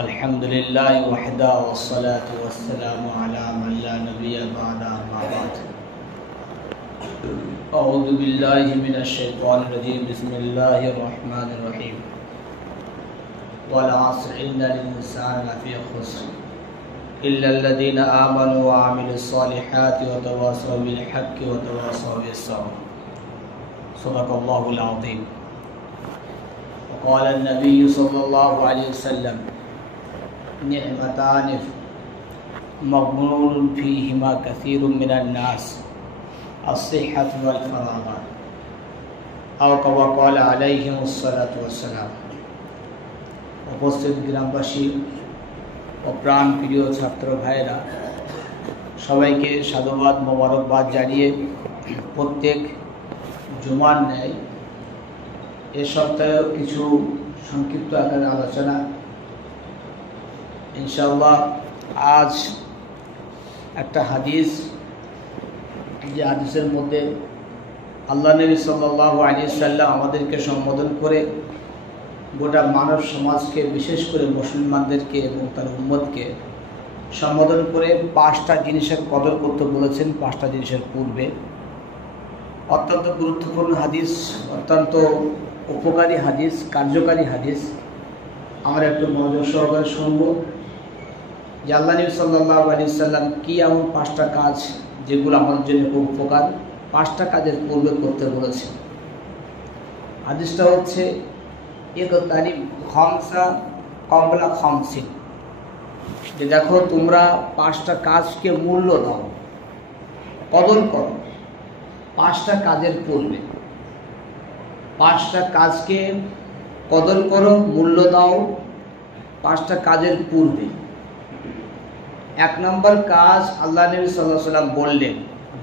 अल्हम्दुलिल्लाहि वहदा वस्सलातु वस्सलामु अला मन ला नबिय्य बअदा अम्मा बाद। अऊज़ु बिल्लाहि मिनश शैतानिर रजीम। बिस्मिल्लाहिर रहमानिर रहीम। वल अस्र इन्नल इंसाना लफी खुस्र इल्लल लज़ीना आमनु व अमिलुस सालिहाति व तवासौ बिल हक्कि व तवासौ बिस सब्र। सदक़ल्लाहुल अज़ीम। क़ाल नबी सल्लल्लाहु अलैहि वसल्लम निअमतानि मग़बूनुन फ़ीहिमा कसीरुम मिनन नास अस्सिह्हतु वल फराग़ औ कमा क़ाल अलैहिमुस्सलातु वस्सलाम। उपस्थित গ্রামবাসী ও প্রাণ প্রিয় ছাত্র ভাইরা, সবাইকে সাধুবাদ মোবারকবাদ জানিয়ে প্রত্যেক জুমার ন্যায় এ সপ্তাহেও কিছু সংক্ষিপ্ত আকারে আলোচনা ইনশাআল্লাহ। আজ একটা হাদিস, যে হাদিসের মধ্যে আল্লাহ নবী সাল্লাল্লাহু আলাইহি ওয়াসাল্লাম আমাদেরকে সম্বোধন করে গোটা মানব সমাজকে, বিশেষ করে মুসলমানদেরকে এবং তার উম্মতকে সম্বোধন করে 5টা জিনিসের কদর করতে বলেছেন। 5টা জিনিসের পূর্বে অত্যন্ত গুরুত্বপূর্ণ হাদিস, অত্যন্ত উপকারী হাদিস, কার্যকারী হাদিস। আমরা একটু মনোযোগ সহকারে শুনব যে আল্লাহ নবী সাল্লাল্লাহু আলাইহি ওয়াসাল্লাম কী এমন 5টা কাজ যেগুলো আমাদের জন্য খুব উপকার, 5টা কাজের পূর্বে করতে বলেছেন। হাদিসটা হচ্ছে ইকতারিব খামসা ক্বাবলা খামসিন, যে দেখো তোমরা 5টা কাজকে মূল্য দাও, কদর করো 5টা কাজের পূর্বে। 5টা কাজকে কদর করো, মূল্য দাও 5টা কাজের পূর্বে। 1 নম্বর কাজ আল্লাহ নবী সাল্লাল্লাহু আলাইহি ওয়াসাল্লাম বললেন,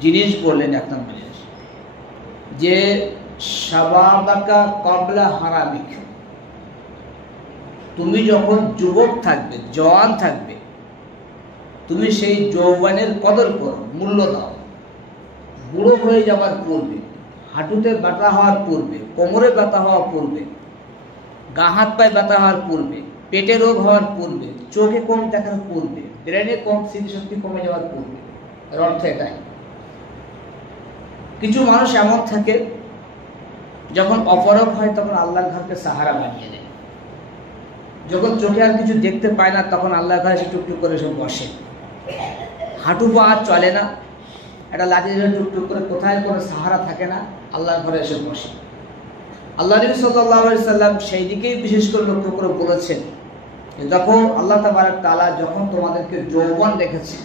জিনিস বললেন, 1 নম্বর জিনিস যে শাবাবাকা ক্বাবলা হারামিক, তুমি যখন যুবক থাকবে, জওয়ান থাকবে, তুমি সেই যৌবনের কদর করো, মূল্য দাও। বুড়ো হয়ে যাওয়ার পূর্বে, হাঁটুতে ব্যথা হওয়ার পূর্বে, কোমরে ব্যথা হওয়ার পূর্বে, গা হাত পায়ে ব্যথা হওয়ার পূর্বে, পেটে রোগ হওয়ার পূর্বে, চোখে কম দেখার পূর্বে, ব্রেনে কম স্মৃতিশক্তি কমে যাওয়ার পূর্বে। এর অর্থ এটাই। কিছু মানুষ এমন থাকে যখন অপরক হয় তখন আল্লাহর ঘরকে সাহারা বানিয়ে দেয়। যখন চোখে আর কিছু দেখতে পায় না তখন আল্লাহর ঘরে এসে টুকটুক করে সব বসে। হাঁটু পা আর চলে না, একটা লাঠি ধরে টুকটুক করে, কোথায় কোনো সাহারা থাকে না, আল্লাহর ঘরে এসে বসে। আল্লাহ নবী সাল্লাল্লাহু আলাইহি ওয়াসাল্লাম সেই দিকেই বিশেষ করে লক্ষ্য করে বলেছেন যে যখন আল্লাহ তাবারক তাআলা যখন তোমাদেরকে যৌবন রেখেছে,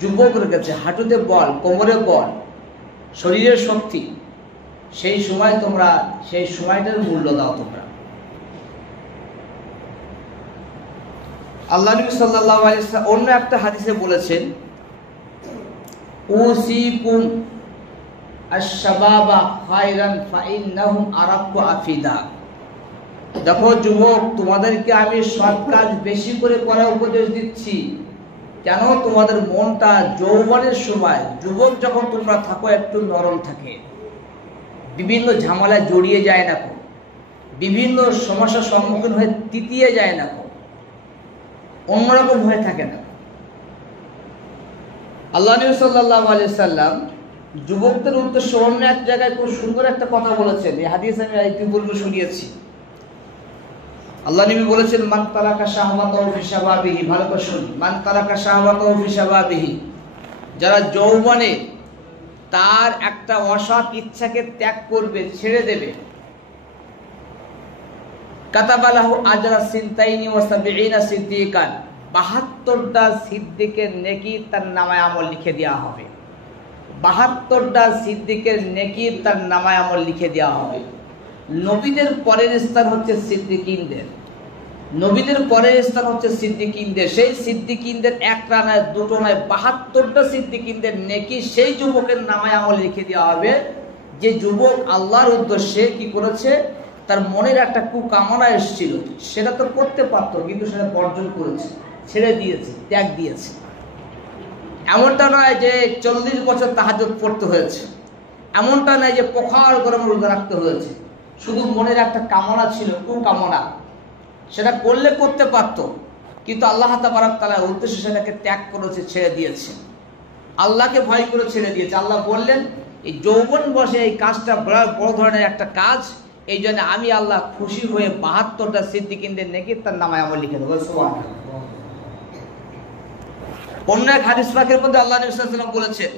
যুবক রেখেছে, হাঁটুতে বল, কোমরে বল, শরীরের শক্তি, সেই সময় তোমরা সেই সময়টার মূল্য দাও তোমরা। আল্লাহ নবী সাল্লাল্লাহু আলাইহি ওয়াসাল্লাম অন্য একটা হাদিসে বলেছেন উসিকুম আশ-শাবাবা খায়রান ফাইন্নাহুম আরাক্কু আফিদা। দেখো যুবক, তোমাদেরকে আমি সৎ কাজ বেশি করে করার উপদেশ দিচ্ছি। কেন? তোমাদের মনটা যৌবনের সময়, যুবক যখন তোমরা থাকো, একটু নরম থাকে, বিভিন্ন ঝামেলায় জড়িয়ে যায় না, বিভিন্ন সমস্যার সম্মুখীন হয়ে তিতিয়ে যায় না, অন্যরকম হয়ে থাকে না। আল্লাহ নবী সাল্লাল্লাহু আলাইহি ওয়াসাল্লাম যুবকদের উদ্দেশ্যে অন্য এক জায়গায় খুব সুন্দর একটা কথা বলেছেন। এই হাদিস আমি ইতিপূর্বে শুনিয়েছি। আল্লাহ নবী বলেছেন মান তারাকা শাহওয়াতাহু ফি শাবাবিহি, ভালো করে শুনুন, মান তারাকা শাহওয়াতাহু ফি শাবাবিহি, যারা যৌবনে তার একটা অসৎ ইচ্ছাকে ত্যাগ করবে, ছেড়ে দেবে, কাতাবালাহু আজরা সিনতাইনি ওয়া সাবঈনা সিদ্দিকান, 72টা সিদ্দিকের নেকি তার নামায় আমল লিখে দেওয়া হবে। 72টা সিদ্দিকের নেকি তার নামায় আমল লিখে দেওয়া হবে। নবীদের পরের স্থান হচ্ছে সিদ্দিকিনদের, নবীদের পরের স্থান হচ্ছে সিদ্দিকিনদের। সেই সিদ্দিকিনদের একটা নয়, দুটো নয়, 72টা সিদ্দিকিনদের নেকি সেই যুবকের নামায় আমল লিখে দেওয়া হবে, যে যুবক আল্লাহর উদ্দেশ্যে কি করেছে, তার মনের একটা কুকামনা এসেছিল, সেটা তো করতে পারত কিন্তু সেটা বর্জন করেছে, ছেড়ে দিয়েছে, ত্যাগ দিয়েছে। এমনটা নয় যে 40 বছর তাহাজ্জুদ পড়তে হয়েছে, এমনটা নয় যে প্রখর গরম রোজা রাখতে হয়েছে। শুধু মনের একটা কামনা ছিল, কুকামনা, সেটা করলে করতে পারতো কিন্তু আল্লাহ তাবারক তাআলার উদ্দেশ্য সেটাকে ত্যাগ করেছে, ছেড়ে দিয়েছে, আল্লাহকে ভয় করে ছেড়ে দিয়েছে। আল্লাহ বললেন এই যৌবন বসে এই কাজটা বড় ধরনের একটা কাজ, এই জন্য আমি আল্লাহ খুশি হয়ে ৭২টা সিদ্দিকিনদের নেকি তার নামায় আমল লিখে দেবো। সুবহানাল্লাহ। অন্য এক হাদিস পাকের মধ্যে আল্লাহ নবী সাল্লাল্লাহু আলাইহি ওয়াসাল্লাম বলেছেন,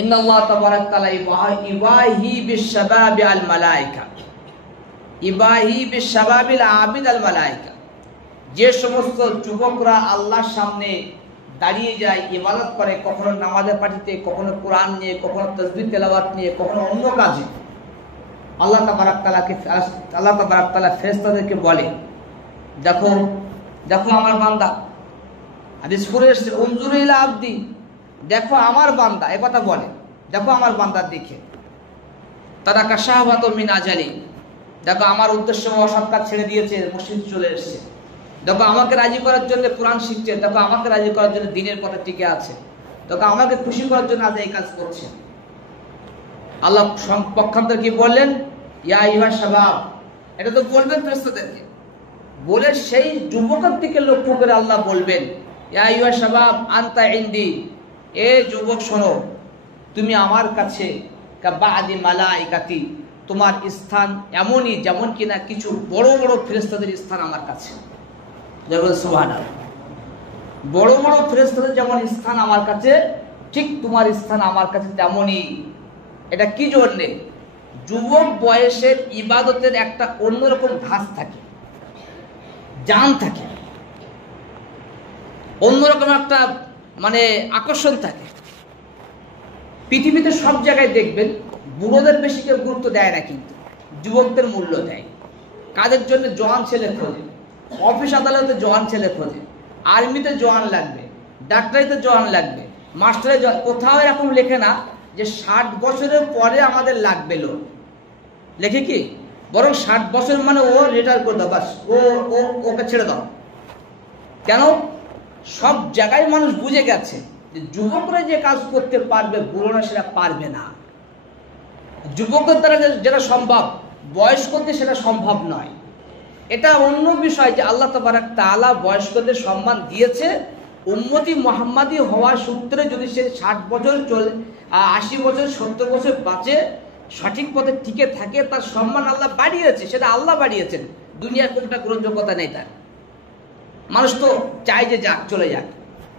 ইন্নাল্লাহ তাবারাক তাআলা ইবাহি বিশ-শাবাবি আল মালায়েকা, ইবাহি বিশ-শাবাবিল আবিদ আল মালায়েকা। যে সমস্ত যুবকরা আল্লাহর সামনে দাঁড়িয়ে যায়, ইবাদত করে, কখনো নামাজের পাঠিতে, কখনো কোরআন নিয়ে, কখনো তাসবিহ তেলাওয়াত নিয়ে, কখনো অন্য কাজে, আল্লাহ তাবারাক তাআলা ফেরেশতাদেরকে বলে, দেখো দেখো আমার বান্দা। হাদিস পড়ে এসেছে, উনজুরু ইলা আবদি, দেখো আমার বান্দা, এ কথা বলে, দেখো আমার বান্দার দিকে। তারাকা শাহওয়াতু মিন আজালি, দেখো আমার উদ্দেশ্য অসৎ কাজ ছেড়ে দিয়েছে, মসজিদ চলে এসেছে। দেখো আমাকে রাজি করার জন্য কোরআন শিখছে, দেখো আমাকে রাজি করার জন্য দ্বীনের পথে টিকে আছে, দেখো আমাকে খুশি করার জন্য আজ এই কাজ করছে। আল্লাহ পক্ষান্তরে কি বললেন, ইয়া আইয়ুহাশ শাবাব, এটা তো বলবেন ফেরেশতাদেরকে, বলে সেই যুবকের দিকে লক্ষ্য করে আল্লাহ বলবেন, ইয়া আইয়ুহাশ শাবাব আনতা ইনদি, এ যুবক শোনো, তুমি আমার কাছে কাবাদি মালাইকাতি, তোমার স্থান এমনই যেমন কিনা কিছু বড় বড় ফেরেশতাদের স্থান আমার কাছে। সুবহানাল্লাহ। বড় বড় ফেরেশতাদের যেমন স্থান আমার কাছে, ঠিক তোমার স্থান আমার কাছে তেমনই। এটা কি জন্যে? যুবক বয়সের ইবাদতের একটা অন্যরকম ধাঁচ থাকে, জান থাকে, অন্যরকম একটা মানে আকর্ষণ থাকে। পৃথিবীতে সব জায়গায় দেখবেন বুড়োদের বেশি কেউ গুরুত্ব দেয় না, কিন্তু যুবকদের মূল্য দেয়। কাজের জন্য জওয়ান ছেলে খোঁজে, অফিস আদালতে জওয়ান ছেলে খোঁজে, আর্মিতে জওয়ান লাগবে, ডাক্তারিতে জওয়ান লাগবে, মাস্টারে জওয়ান। কোথাও এরকম লেখে না যে ৬০ বছরের পরে আমাদের লাগবে লোক, লেখে কি? বরং ৬০ বছর মানে ও রিটায়ার করে দাও, বাস ওকে ছেড়ে দাও। কেন? সব জায়গায় মানুষ বুঝে গেছে যে যুবকরা যে কাজ করতে পারবে, বুড়োরা সেটা পারবে না। যুবকদের দ্বারা যেটা সম্ভব, বয়স্কদের সেটা সম্ভব নয়। এটা অন্য বিষয় যে আল্লাহ তাবারাক তাআলা বয়স্কদের সম্মান দিয়েছে। উম্মতি মুহাম্মাদি হওয়া সূত্রে যদি সে ৬০ বছর ৮০ বছর ৭০ বছর বাঁচে, সঠিক পথে টিকে থাকে, তার সম্মান আল্লাহ বাড়িয়েছে, সেটা আল্লাহ বাড়িয়েছেন। দুনিয়ার কোনটা গ্রহণযোগ্যতা নেই তার। মানুষ তো চায় যে যাক, চলে যাক।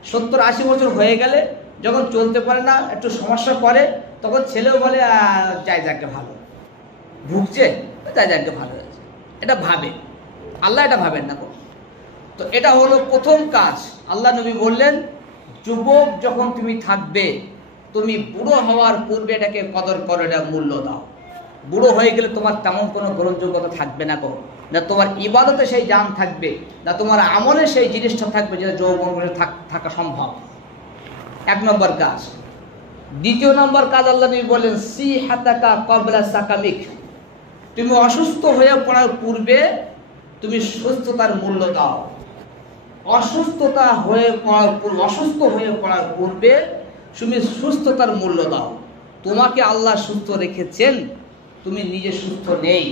৭০-৮০ বছর হয়ে গেলে যখন চলতে পারে না, একটু সমস্যা করে, তখন ছেলেও বলে যাই যাকে ভালো, ভুগছে যাই যাকে ভালো হয়েছে, এটা ভাবে। আল্লাহ এটা ভাবেন না। তো এটা হলো প্রথম কাজ। আল্লাহ নবী বললেন, যুবক যখন তুমি থাকবে, তুমি বুড়ো হওয়ার পূর্বে এটাকে কদর করো, এটা মূল্য দাও। বুড়ো হয়ে গেলে তোমার তেমন কোনো গ্রহণযোগ্যতা থাকবে না, না তোমার ইবাদতে সেই জান থাকবে, না তোমার আমলে সেই জিনিসটা থাকবে যেটা যৌবন বয়সে থাকা সম্ভব। ১ নম্বর কাজ। ২য় নম্বর কাজ আল্লাহ নবী বললেন, সিহাতাকা ক্বাবলা সাকামিক, তুমি অসুস্থ হয়ে পড়ার পূর্বে তুমি সুস্থতার মূল্য দাও। অসুস্থ হয়ে পড়ার পূর্বে তুমি সুস্থতার মূল্য দাও। তোমাকে আল্লাহ সুস্থ রেখেছেন, তুমি নিজে সুস্থ নেই।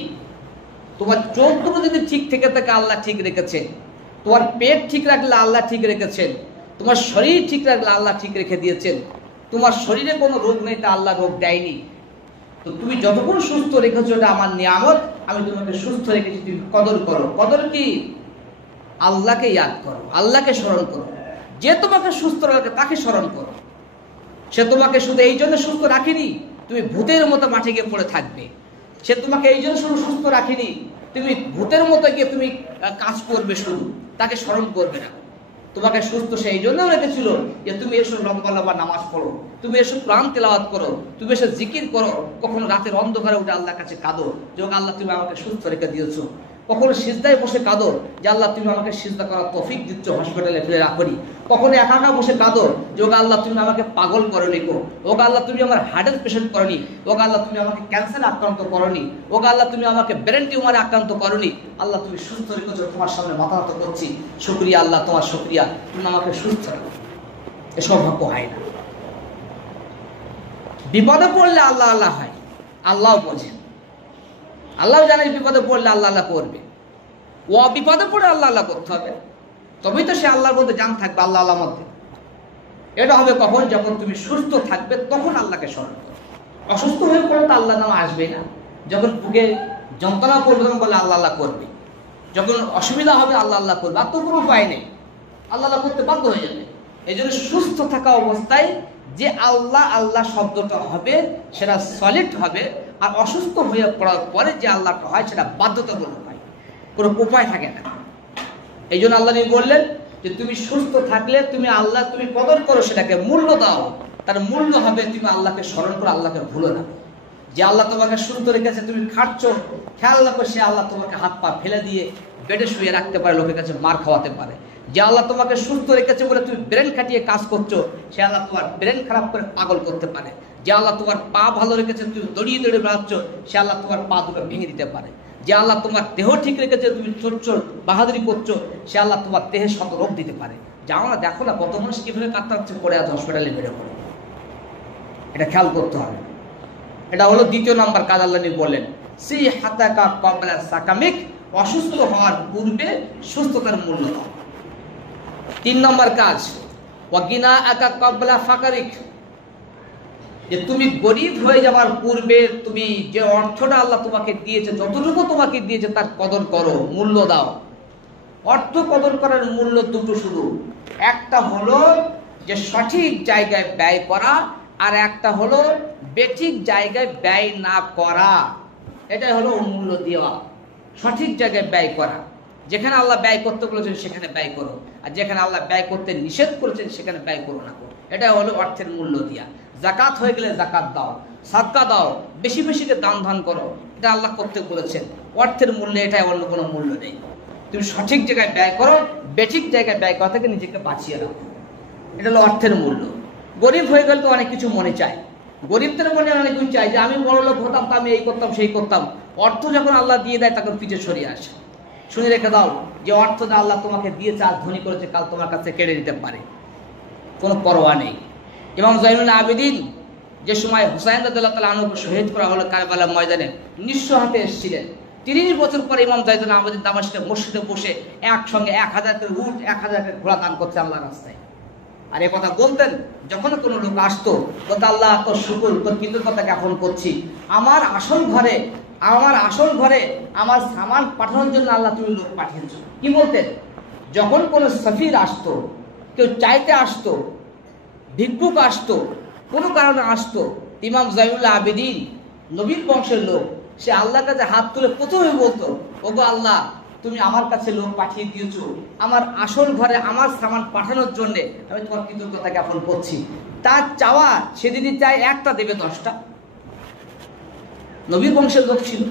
তোমার চোখ দুটো যদি ঠিক থেকে থাকে, আল্লাহ ঠিক রেখেছেন। তোমার পেট ঠিক রাখলে আল্লাহ ঠিক রেখেছেন। তোমার শরীর ঠিক রাখলে আল্লাহ ঠিক রেখে দিয়েছেন। তোমার শরীরে কোনো রোগ নেই, তা আল্লাহ রোগ দেয়নি। তো তুমি যতক্ষণ সুস্থ রেখেছো, এটা আমার নিয়ামত, আমি তোমাকে সুস্থ রেখেছি, তুমি কদর করো। কদর কি? আল্লাহকে ইয়াদ করো, আল্লাহকে স্মরণ করো। যে তোমাকে সুস্থ রাখে তাকে স্মরণ করো। সে তোমাকে শুধু এই জন্য সুস্থ রাখেনি তুমি ভূতের মতো মাঠে গিয়ে পড়ে থাকবে। সে তোমাকে এই জন্য শুধু সুস্থ রাখেনি তুমি ভূতের মতো গিয়ে তুমি কাজ করবে, শুধু তাকে স্মরণ করবে না। তোমাকে সুস্থ সেই জন্য রেখেছিল যে তুমি এসব লম্বা লম্বা নামাজ পড়ো, তুমি এসব কোরআন তেলাওয়াত করো, তুমি এসব জিকির করো। কখনো রাতের অন্ধকারে উঠে আল্লাহর কাছে কাঁদো যে আল্লাহ তুমি আমাকে সুস্থ রেখে দিয়েছো। কখনো সিজদায় বসে কাঁদো যে আল্লাহ তুমি আমাকে সিজদা করার তৌফিক দিচ্ছ, হসপিটালে ফেলে রাখনি। কখনো একা একা বসে কাঁদো যে আল্লাহ তুমি আমাকে পাগল করনি গো, ওগা আল্লাহ তুমি আমার হার্টের পেশেন্ট করনি, ওগা আল্লাহ তুমি আমাকে ক্যান্সারে আক্রান্ত করনি, ওগা আল্লাহ তুমি আমাকে ব্রেন টিউমারে আক্রান্ত করনি। আল্লাহ তুমি সুস্থ রেখেছো, তোমার সামনে মাথা নত করছি, শুকরিয়া আল্লাহ, তোমার শুকরিয়া, তুমি আমাকে সুস্থ রাখো। এ সৌভাগ্য হয় না। বিপদে পড়লে আল্লাহ আল্লাহ হয়, আল্লাহ বোঝেন, আল্লাহ জানে বিপদে পড়লে আল্লাহ আল্লাহ করবে। ও বিপদে পড়ে আল্লাহ আল্লাহ করতে হবে। তবেই তো সে আল্লাহর মধ্যে জান থাকবে, আল্লাহ আল্লাহর মধ্যে। এটা হবে কখন? যখন তুমি সুস্থ থাকবে তখন আল্লাহকে স্মরণ করো। অসুস্থ হয়ে পড়লে তো আল্লাহ নাম আসবেই না। যখন বুকে যন্ত্রণা করবে তখন বলে আল্লাহ আল্লাহ করবে, যখন অসুবিধা হবে আল্লাহ আল্লাহ করবে, আর তো কোনো উপায় নেই, আল্লাহ আল্লাহ করতে বাধ্য হয়ে যাবে। এই জন্য সুস্থ থাকা অবস্থায় যে আল্লাহ আল্লাহ শব্দটা হবে সেটা সলিড হবে, আর অসুস্থ হয়ে পড়ার পরে যে আল্লাহটা হয় সেটা বাধ্যতামূলক হয়, কোনো উপায় থাকে না। এই জন্য আল্লাহ নবী বললেন যে তুমি সুস্থ থাকলে তুমি আল্লাহ তুমি কদর করো, সেটাকে মূল্য দাও। তার মূল্য হবে তুমি আল্লাহকে স্মরণ করো, আল্লাহকে ভুলো না। যে আল্লাহ তোমাকে সুস্থ রেখেছে, তুমি খাচ্ছ, খেয়াল রাখো সে আল্লাহ তোমাকে হাত পা ফেলে দিয়ে বেডে শুয়ে রাখতে পারে, লোকের কাছে মার খাওয়াতে পারে। যে আল্লাহ তোমাকে সুস্থ রেখেছে বলে তুমি ব্রেন খাটিয়ে কাজ করছো, সে আল্লাহ তোমার ব্রেন খারাপ করে পাগল করতে পারে। যে আল্লাহ তোমার পা ভালো রেখেছে, তুমি দড়িয়ে দড়িয়ে বেড়াচ্ছ, সে আল্লাহ তোমার পা দুটো ভেঙে দিতে পারে। যে আল্লাহ তোমার দেহ ঠিক রেখেছে, তুমি চড়ছ বাহাদুরি করছো, সে আল্লাহ তোমার দেহে শত রোগ দিতে পারে। যাও না, দেখো না কত মানুষ কিভাবে কাতরাচ্ছে পড়ে আছে হসপিটালে বেড়ে পড়ে। এটা খেয়াল করতে হবে। এটা হলো দ্বিতীয় নাম্বার কাজ। আল্লাহ নবী বললেন সি হাতাকা কবলা সাকামিক, অসুস্থ হওয়ার পূর্বে সুস্থতার মূল্য দাও। 3 নম্বর কাজ ওয়াগিনা আকা কবলা ফাকারিক, যে তুমি গরিব হয়ে যাওয়ার পূর্বে তুমি যে অর্থটা আল্লাহ তোমাকে দিয়েছে, যতটুকু তোমাকে দিয়েছে তার কদর করো, মূল্য দাও। অর্থ কদর করার মূল্য দুটো শুধু, একটা হলো যে সঠিক জায়গায় ব্যয় করা, আর একটা হলো বেঠিক জায়গায় ব্যয় না করা। এটাই হলো মূল্য দেওয়া। সঠিক জায়গায় ব্যয় করা, যেখানে আল্লাহ ব্যয় করতে বলেছেন সেখানে ব্যয় করো, আর যেখানে আল্লাহ ব্যয় করতে নিষেধ করেছেন সেখানে ব্যয় করো না। এটা হলো অর্থের মূল্য দিয়া। জাকাত হয়ে গেলে জাকাত দাও, সাদকা দাও, বেশি বেশিকে দান ধান করো, এটা আল্লাহ করতে বলেছেন। অর্থের মূল্যে এটাই, অন্য কোনো মূল্য নেই। তুমি সঠিক জায়গায় ব্যয় করো, বেঠিক জায়গায় ব্যয় করা থেকে নিজেকে বাঁচিয়ে রাখো, এটা হলো অর্থের মূল্য। গরিব হয়ে গেলে তো অনেক কিছু মনে চায়, গরিবদের মনে অনেক কিছু চাই যে আমি বড় লোক হতাম, আমি এই করতাম সেই করতাম। অর্থ যখন আল্লাহ দিয়ে দেয় তখন পিছে সরিয়ে আসে। শুনে রেখে দাও যে অর্থটা আল্লাহ তোমাকে দিয়েছে, আজ ধনী করেছে, কাল তোমার কাছে কেড়ে নিতে পারে, কোনো পরোয়া নেই। ইমাম জয়নুল আবেদিন যে সময় হুসাইন রাদিয়াল্লাহু তাআলা আনহু শহীদ করা হলো কারবালা ময়দানে, নিঃস্ব হাতে এসেছিলেন। 30 বছর পরে ইমাম জয়নুল আবেদিন দামেস্কের মসজিদে বসে একসঙ্গে 1000 করে উট, 1000 করে ঘোড়া দান করছে আল্লাহর রাস্তায়। আর এই কথা বলতেন যখন কোনো লোক আসতো, বলতো আল্লাহ তোর শুকর, তোর কৃতজ্ঞতা জ্ঞাপন করছি, আমার আসল ঘরে আমার সামান পাঠানোর জন্য আল্লাহ তুমি লোক পাঠিয়েছো। কি বলতেন? যখন কোনো সফির আসতো, কেউ চাইতে আসতো, ভিক্ষুক আসতো, কোনো কারণে আসতো, ইমাম জয়নুল আবেদিন নবীর বংশের লোক, সে আল্লাহর কাছে হাত তুলে প্রথমে বলতো, ওগো আল্লাহ তুমি আমার কাছে লোক পাঠিয়ে দিয়েছো আমার আসল ঘরে আমার সামান পাঠানোর জন্য, আমি তোমার কৃতজ্ঞতা জ্ঞাপন করছি। তার চাওয়া সেদিনই চাই একটা দেবে 10টা। নবীর বংশের লোক ছিল,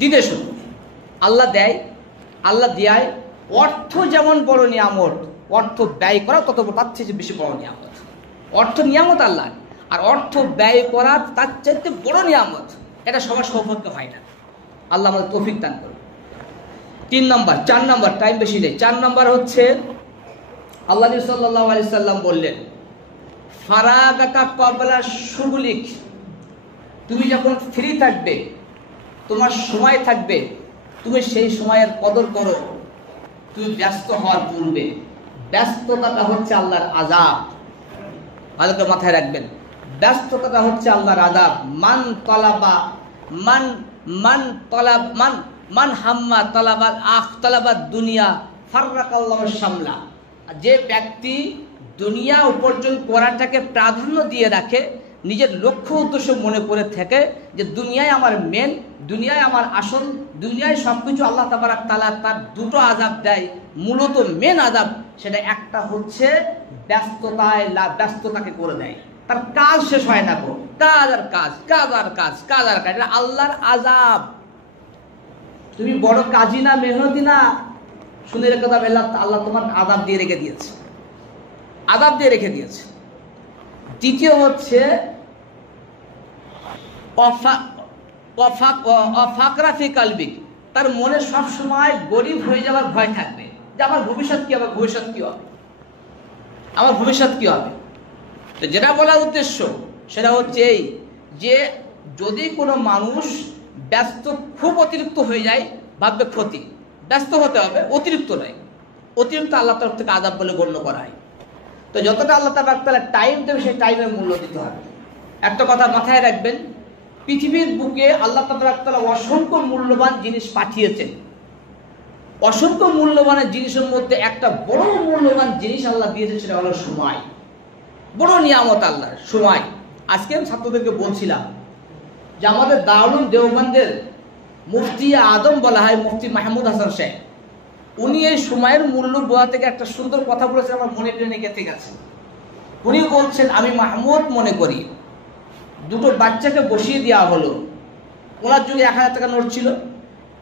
দিতে শুরু আল্লাহ দেয়, আল্লাহ দেয়। অর্থ যেমন বড় নিয়ামত, অর্থ ব্যয় করা তত তার চেয়ে বেশি বড় নিয়ামত। অর্থ নিয়ামত আল্লাহ, আর অর্থ ব্যয় করা তার চাইতে বড় নিয়ামত। এটা সবার সৌভাগ্য হয় না, আল্লাহ আমাদের তৌফিক দান করুন। 4 নম্বর টাইম বেশি নেই। 4 নম্বর হচ্ছে আল্লাহ নবী সাল্লাল্লাহু আলাইহি সাল্লাম বললেন ফারাগাকা ক্বাবলা শুগলিক, তুমি যখন ফ্রি থাকবে, তোমার সময় থাকবে, তুমি সেই সময়ের কদর করো। তুমি ব্যস্ত হওয়ার পূর্বে, ব্যস্ততাটা হচ্ছে আল্লাহর আযাব। ভালো করে মাথায় রাখবেন, ব্যস্ততাটা হচ্ছে আল্লাহর আযাব। মান হাম্মা তালাবাদ দুনিয়া ফাররাকাল্লাহু শামলা, যে ব্যক্তি দুনিয়া উপার্জন করাটাকে প্রাধান্য দিয়ে রাখে, নিজের লক্ষ্য উদ্দেশ্য মনে করে থাকে যে দুনিয়ায় আমার মেন, দুনিয়ায় আমার আসল, দুনিয়ায় সবকিছু আল্লাহ তাবারাক তাআলা তার দুটো আযাব দেয়। মূলত মেন আযাব সেটা একটা হচ্ছে ব্যস্ততাকে করে দেয়, তার কাজ শেষ হয় না, কাজ আর কাজ, এটা আল্লাহর আযাব। তুমি বড় কাজী না, মেহনতি না, শুনে রেখে দাও আল্লাহ তোমার আযাব দিয়ে রেখে দিয়েছে। দ্বিতীয় হচ্ছে অফাকরাফি কালবিক, তার মনে সবসময় গরিব হয়ে যাওয়ার ভয় থাকবে যে আমার ভবিষ্যৎ কি হবে। তো যেটা বলার উদ্দেশ্য সেটা হচ্ছে এই যে যদি কোনো মানুষ ব্যস্ত খুব অতিরিক্ত হয়ে যায়, ভাববে ক্ষতি, ব্যস্ত হতে হবে, অতিরিক্ত নয়। অতিরিক্ত আল্লাহ তরফ থেকে আযাব বলে গণ্য করা হয়। তো যতটা আল্লাহ তাআলা টাইম দেবে সেই টাইমের মূল্য দিতে হবে। একটা কথা মাথায় রাখবেন, পৃথিবীর বুকে আল্লাহ তাআলা অসংখ্য মূল্যবান জিনিস পাঠিয়েছেন। অসংখ্য মূল্যবানের জিনিসের মধ্যে একটা বড় মূল্যবান জিনিস আল্লাহ দিয়েছে, সেটা হলো সময়। বড় নিয়ামত আল্লাহর সময়। আজকে আমি ছাত্রদেরকে বলছিলাম যে আমাদের দারুল দেওবন্দের মুফতি আদম বলা হয় মুফতি মাহমুদ হাসান সাহেব, উনি এই সময়ের মূল্য বোঝা থেকে একটা সুন্দর কথা বলেছেন, আমার মনে প্রেমে গেঁথে গেছে। উনি বলছেন, আমি মাহমুদ মনে করি দুটো বাচ্চাকে বসিয়ে দেওয়া হলো। ওনার যুগে 1000 টাকা নোট ছিল।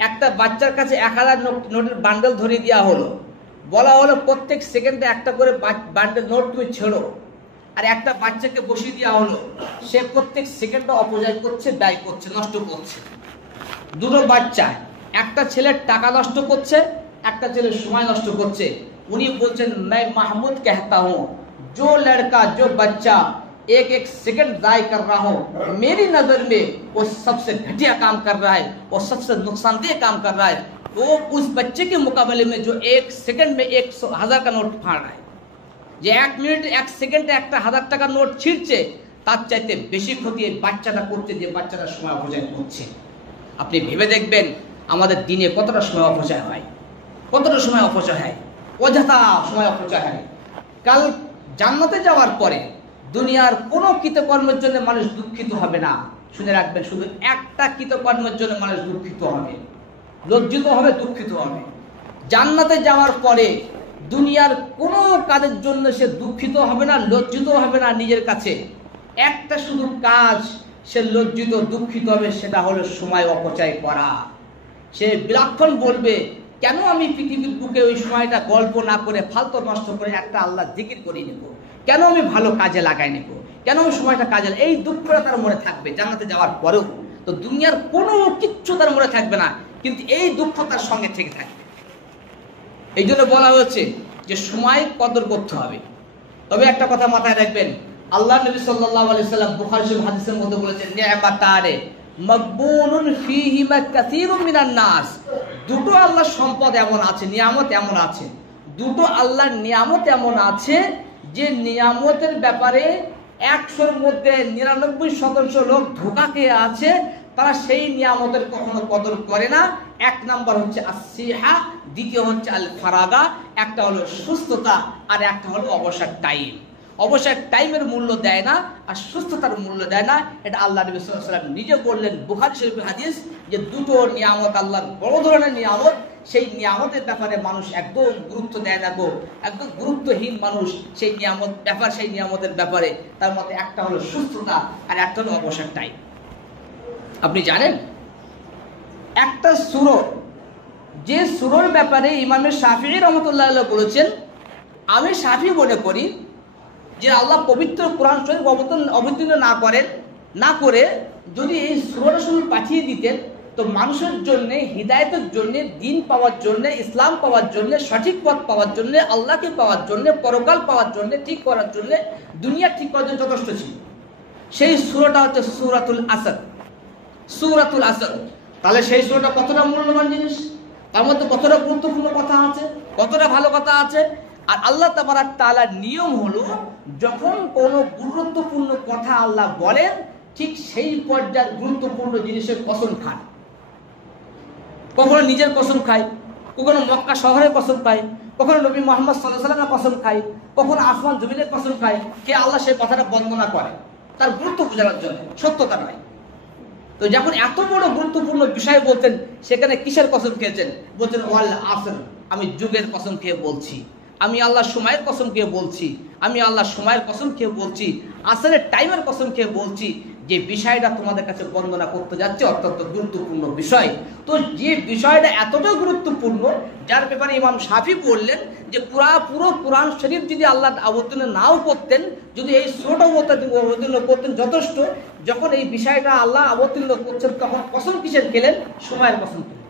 একটা বাচ্চার কাছে 1000 নোটের বান্ডেল ধরিয়ে দেওয়া হলো। বলা হলো প্রত্যেক সেকেন্ডে একটা করে বান্ডেল নোট তুমি ছেড়ো। আর একটা বাচ্চাকে বসিয়ে দেওয়া হলো, সে প্রত্যেক সেকেন্ডে অপচয় করছে, ব্যয় করছে, নষ্ট করছে। দুটো বাচ্চা, একটা ছেলের টাকা নষ্ট করছে, একটা ছেলের সময় নষ্ট করছে। উনি বলছেন, मैं महमूद कहता हूँ जो लड़का जो बच्चा एक एक सेकंड ज़ाय कर रहा हो, मेरी नज़र में वो सबसे घटिया काम कर रहा है, वो सबसे नुकसानदेह काम कर रहा है। वो उस बच्चे के मुकाबले में जो एक सेकंड में 1000 का नोट फाड़ रहा है, যে 1 মিনিট 1 সেকেন্ডে একটা 1000 টাকার নোট ছিঁড়ছে, তার চাইতে বেশি ক্ষতি এই বাচ্চাটা করছে, যে বাচ্চাটা সময় অপচয় করছে। আপনি ভেবে দেখবেন আমাদের দিনে কতটা সময় অপচয় হয়, কতটা সময় অপচয় হয়, অযথা সময় অপচয় হয়। কাল জান্নাতে যাওয়ার পরে দুনিয়ার কোনো কৃতকর্মের জন্য মানুষ দুঃখিত হবে না। শুনে রাখবেন, শুধু একটা কৃতকর্মের জন্য মানুষ দুঃখিত হবে, লজ্জিত হবে, দুঃখিত হবে। জান্নাতে যাওয়ার পরে দুনিয়ার কোনো কাজের জন্য সে দুঃখিত হবে না, লজ্জিত হবে না নিজের কাছে। একটা শুধু কাজ সে লজ্জিত দুঃখিত হবে, সেটা হলো সময় অপচয় করা। সে বিলক্ষণ বলবে, কেন আমি পৃথিবীর বুকে ওই সময়টা গল্প না করে ফালতু নষ্ট করে একটা আল্লাহ জিকির করে নেব, কেন আমি ভালো কাজে লাগাই নেব, কেন আমি সময়টা কাজে, এই দুঃখটা তার মনে থাকবে জান্নাতে যাওয়ার পরেও। তো দুনিয়ার কোনো কিচ্ছু তার মনে থাকবে না, কিন্তু এই দুঃখ তার সঙ্গে থেকে থাকবে। এই জন্য বলা হচ্ছে যে সময় কদর করতে হবে। তবে একটা কথা মাথায় রাখবেন, আল্লাহ নবী সাল্লাল্লাহু আলাইহি সাল্লাম বুখারী শরীফ হাদিসের মধ্যে বলেছেন, নি'মাতারে মাকবুনুন ফীহিমা কাসীরুম মিনান নাস। দুটো আল্লাহর সম্পদ এমন আছে, নিয়ামত এমন আছে, দুটো আল্লাহর নিয়ামত এমন আছে যে নিয়ামতের ব্যাপারে 100-র মধ্যে 99% লোক ধোঁকা খেয়ে আছে। তারা সেই নিয়ামতের কখনো কদর করে না। এক নাম্বার হচ্ছে আসিহা, দ্বিতীয় হচ্ছে আল ফারাগা। একটা হলো সুস্থতা, আর একটা হলো অবসর টাইম। অবসর টাইমের মূল্য দেয় না, আর সুস্থতার মূল্য দেয় না। এটা আল্লাহ নবী সাল্লাল্লাহু আলাইহি ওয়াসাল্লাম নিজে বললেন, বুখারী শরীফের হাদিস, যে দুটো নিয়ামত আল্লাহর বড় ধরনের নিয়ামত, সেই নিয়ামতের ব্যাপারে মানুষ একদম গুরুত্ব দেয় না গো, একদম গুরুত্বহীন মানুষ সেই নিয়ামত ব্যাপার, সেই নিয়ামতের ব্যাপারে। তার মধ্যে একটা হলো সুস্থতা, আর একটা হলো অবসর টাইম। আপনি জানেন একটা সূরা, যে সূরার ব্যাপারে ইমাম শাফিঈ রাহমাতুল্লাহ আলাইহি বলেছেন, আমি শাফিঈ মনে করি যে আল্লাহ পবিত্র কোরআন শরীফ অবতীর্ণ না করে যদি এই সূরাটা শুধু পাঠিয়ে দিতেন, তো মানুষের জন্য, হিদায়াতের জন্য, দিন পাওয়ার জন্য, ইসলাম পাওয়ার জন্য, সঠিক পথ পাওয়ার জন্য, আল্লাহকে পাওয়ার জন্য, পরকাল পাওয়ার জন্য, ঠিক করার জন্য, দুনিয়া ঠিক করার জন্য যথেষ্ট ছিল। সেই সূরাটা হচ্ছে সূরাতুল আসর। সূরাতুল আসর, তাহলে সেই সূরাটা কতটা মূল্যবান জিনিস, তার মধ্যে কতটা গুরুত্বপূর্ণ কথা আছে, কতটা ভালো কথা আছে। আর আল্লাহ তাবারাক তাআলার নিয়ম হলো, যখন কোনো গুরুত্বপূর্ণ কথা আল্লাহ বলেন, ঠিক সেই পর্যায়ের গুরুত্বপূর্ণ জিনিসের কসম খান। কখনো নিজের কসম খায়, কখনো মক্কা শহরের কসম খায়, কখনো নবী মুহাম্মদ সাল্লাল্লাহু আলাইহি ওয়াসাল্লামের কসম খায়, কখনো আসমান জমিনের কসম খায়। কে আল্লাহ সেই কথাটা বর্ণনা করে তার গুরুত্ব বোঝানোর জন্য, সত্যতা নয়। তো যখন এত বড় গুরুত্বপূর্ণ বিষয় বলতেন, সেখানে কিসের কসম খেয়েছেন? বলছেন ওয়াল আসর, আমি যুগের কসম খেয়ে বলছি, আমি আল্লাহ সময়ের কসম খেয়ে বলছি, আমি আল্লাহ সময়ের কসম খেয়ে বলছি, আসরের টাইমের কসম খেয়ে বলছি, যে বিষয়টা তোমাদের কাছে বর্ণনা করতে যাচ্ছে অত্যন্ত গুরুত্বপূর্ণ বিষয়। তো যে বিষয়টা এতটা গুরুত্বপূর্ণ, যার ব্যাপারে ইমাম শাফি বললেন যে পুরো কোরআন শরীফ যদি আল্লাহ অবতীর্ণ নাও করতেন, যদি এই সূরাটা অবতীর্ণ করতেন যথেষ্ট। যখন এই বিষয়টা আল্লাহ অবতীর্ণ করছেন, তখন কসম কিসের খেলেন? সময়ের কসম খেলেন।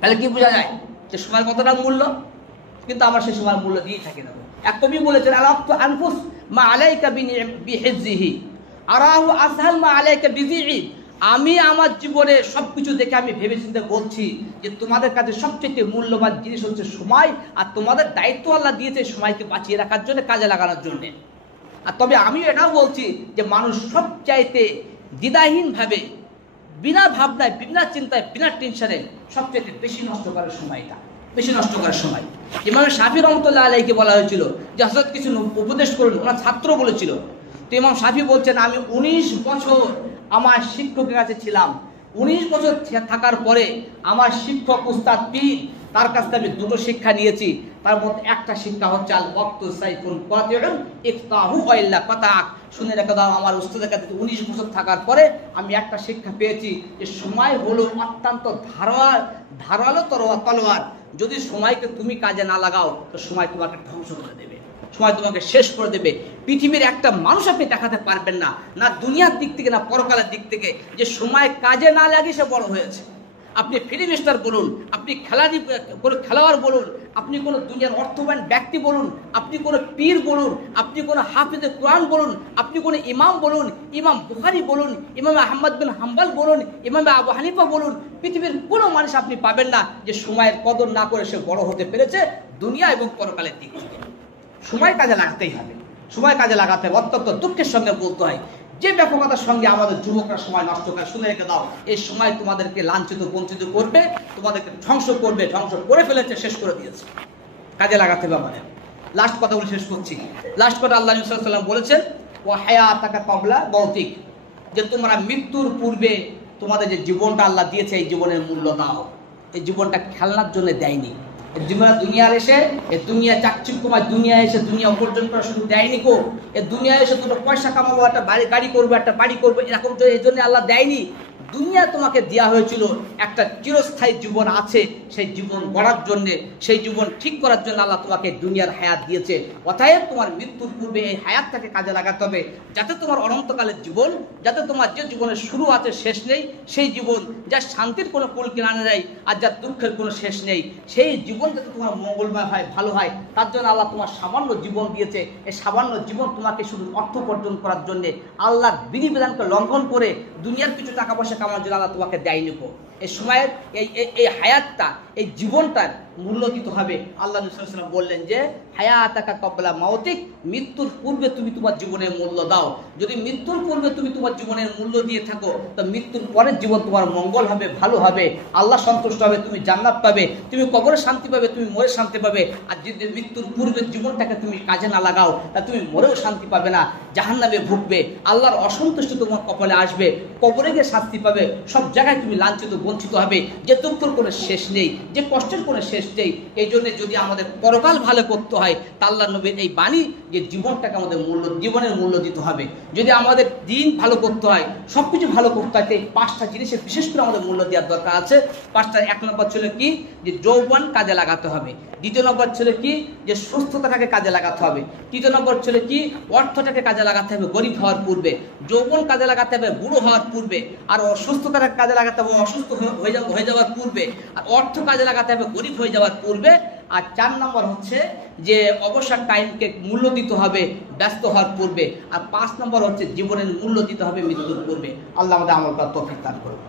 তাহলে কি বোঝা যায় যে সময়ের কতটা মূল্য? কিন্তু আমরা সেই সময়ের মূল্য দিয়ে থাকি না। এক কবি বলেছেন, আলাক্তু আনফুস মা আলাইকা বিহিজ্জিহি আরাহু আসহাল মা আলাইকা বিযিহি আমি আমার জীবনে সবকিছু দেখে আমি ভেবে চিন্তে বলছি যে তোমাদের কাছে সবচেয়ে মূল্যবান জিনিস হচ্ছে সময়, আর তোমাদের দায়িত্ব আল্লাহ দিয়েছে সময়কে বাঁচিয়ে রাখার জন্য, কাজে লাগানোর জন্য। আর তবে আমি এটাও বলছি যে মানুষ সবচাইতে দ্বিধাহীনভাবে, বিনা ভাবনায়, বিনা চিন্তায়, বিনা টেনশনে সবচেয়ে বেশি নষ্ট করে সময়টা, বেশি নষ্ট করার সময়। ইমাম শাফি রহমতুল্লাহ আলাইহিকে বলা হয়েছিল যে হযরত কিছু উপদেশ করুন, ওনার ছাত্র বলেছিল। তো ইমাম শাফি বলছেন, আমি 19 বছর আমার শিক্ষকের কাছে ছিলাম। 19 বছর থাকার পরে আমার শিক্ষক উস্তাদ পীর, তার কাছ থেকে আমি দুটো শিক্ষা নিয়েছি। তার মধ্যে একটা শিক্ষা হচ্ছে আল ওয়াক্তু সাইফুন কাতিউন ইফতাহু ওয়াইল্লা কাতাক। শুনে রেখে দাও, আমার উস্তাদের কাছে 19 বছর থাকার পরে আমি একটা শিক্ষা পেয়েছি যে সময় হলো অত্যন্ত ধারালো তলোয়ার। যদি সময়কে তুমি কাজে না লাগাও তো সময় তোমাকে ধ্বংস করে দেবে, সময় তোমাকে শেষ করে দেবে। পৃথিবীর একটা মানুষ আপনি দেখাতে পারবেন না, না দুনিয়ার দিক থেকে না পরকালের দিক থেকে, যে সময় কাজে না লাগিয়ে সে বড় হয়েছে। আপনি ফিল্ম স্টার বলুন, আপনি কোনো খেলোয়াড় বলুন, আপনি কোনো দুনিয়ার অর্থবান ব্যক্তি বলুন, আপনি কোনো পীর বলুন, আপনি কোনো হাফিজে কোরআন বলুন, আপনি কোনো ইমাম বলুন, ইমাম বুখারী বলুন, ইমাম আহমদ বিন হাম্বল বলুন, ইমাম আবু হানিফা বলুন, পৃথিবীর কোনো মানুষ আপনি পাবেন না যে সময়ের কদর না করে সে বড় হতে পেরেছে দুনিয়া এবং পরকালের দিক থেকে। সময় কাজে লাগাতেই হবে, সময় কাজে লাগাতে হবে। অত্যন্ত দুঃখের সঙ্গে বলতে হয় যে ব্যাপকতার সঙ্গে আমাদের যুবকরা সময় নষ্ট করে। শুনে রেখে দাও, এই সময় তোমাদেরকে লাঞ্ছিত বঞ্চিত করবে, তোমাদেরকে ধ্বংস করবে, ধ্বংস করে ফেলেছে, শেষ করে দিয়েছে। কাজে লাগাতে হবে আমাদের। লাস্ট কথা বলে শেষ করছি। লাস্ট কথা আল্লাহ নবী সাল্লাল্লাহু আলাইহি ওয়াসাল্লাম বলেছেন, ওয়া হায়াতাকা ক্বাবলা মৌতিক, যে তোমরা মৃত্যুর পূর্বে তোমাদের যে জীবনটা আল্লাহ দিয়েছে এই জীবনের মূল্য দাও। এই জীবনটা খেলনার জন্য দেয়নি। দুনিয়ার এসে এই দুনিয়া চাকচিক্যময় দুনিয়া এসে দুনিয়া উপার্জন করা শুধু দেয়নি গো। এই দুনিয়া এসে দুটো পয়সা কামাবো, একটা গাড়ি করবো, একটা বাড়ি করবো, এরকম তো এই জন্য আল্লাহ দেয়নি। দুনিয়া তোমাকে দেওয়া হয়েছিল একটা চিরস্থায়ী জীবন আছে, সেই জীবন গড়ার জন্যে, সেই জীবন ঠিক করার জন্য আল্লাহ তোমাকে দুনিয়ার হায়াত দিয়েছে। অতএব তোমার মৃত্যুর পূর্বে এই হায়াতটাকে কাজে লাগাতে হবে, যাতে তোমার অনন্তকালের জীবন, যাতে তোমার যে জীবনের শুরু আছে শেষ নেই, সেই জীবন যার শান্তির কোনো কুল কিনারা নেই আর যার দুঃখের কোনো শেষ নেই, সেই জীবন যাতে তোমার মঙ্গলময় হয়, ভালো হয়, তার জন্য আল্লাহ তোমার সামান্য জীবন দিয়েছে। এই সামান্য জীবন তোমাকে শুধু অর্থ উপার্জন করার জন্যে, আল্লাহর বিধিবিধানকে লঙ্ঘন করে দুনিয়ার কিছু টাকা পয়সা কামানোর জন্য আল্লাহ তোমাকে দেয়নি। এই সময়ের এই হায়াতটা, এই জীবনটার মূল্য দিতে হবে। আল্লাহ নবী সাল্লাল্লাহু আলাইহি ওয়াসাল্লাম বললেন যে হায়াতাকা ক্বাবলা মাউতিক, মৃত্যুর পূর্বে তুমি তোমার জীবনের মূল্য দাও। যদি মৃত্যুর পূর্বে তুমি তোমার জীবনের মূল্য দিয়ে থাকো, তো মৃত্যুর পরের জীবন তোমার মঙ্গল হবে, ভালো হবে, আল্লাহ সন্তুষ্ট হবে, তুমি জান্নাত পাবে, তুমি কবরে শান্তি পাবে, তুমি মরে শান্তি পাবে। আর যদি মৃত্যুর পূর্বের জীবনটাকে তুমি কাজে না লাগাও, তা তুমি মরেও শান্তি পাবে না, জাহান্নামে ভুগবে, আল্লাহর অসন্তুষ্ট তোমার কপালে আসবে, কবরে গিয়ে শাস্তি পাবে, সব জায়গায় তুমি লাঞ্ছিত বঞ্চিত হবে, যে দুঃখের কোনো শেষ নেই, যে কষ্টের কোনো শেষ নেই। এই জন্য যদি আমাদের পরকাল ভালো করতে হয়, তা আল্লাহ নবীর এই বাণী যে জীবনটাকে আমাদের জীবনের মূল্য দিতে হবে। যদি আমাদের দিন ভালো করতে হয়, সবকিছু ভালো করতে হয়, এই 5টা জিনিসের বিশেষ করে আমাদের মূল্য দেওয়ার দরকার আছে। 5টা, 1 নম্বর ছিল কি, যে যৌবন কাজে লাগাতে হবে। 2 নম্বর ছিল কি, যে সুস্থতাটাকে কাজে লাগাতে হবে। 3 নম্বর ছিল কি, অর্থটাকে কাজে লাগাতে হবে গরিব হওয়ার পূর্বে। যৌবন কাজে লাগাতে হবে বুড়ো হওয়ার পূর্বে, আর অসুস্থতাটাকে কাজে লাগাতে হবে অসুস্থ হয়ে যাওয়ার পূর্বে, আর অর্থ কাজে লাগাতে হবে গরিব হয়ে যাওয়ার পূর্বে। আর 4 নম্বর হচ্ছে যে অবসর টাইমকে মূল্য দিতে হবে ব্যস্ত হওয়ার পূর্বে। আর 5 নম্বর হচ্ছে জীবনের মূল্য দিতে হবে মৃত্যুর পূর্বে। আল্লাহ আমাদের আমল করার তৌফিক দান করুন।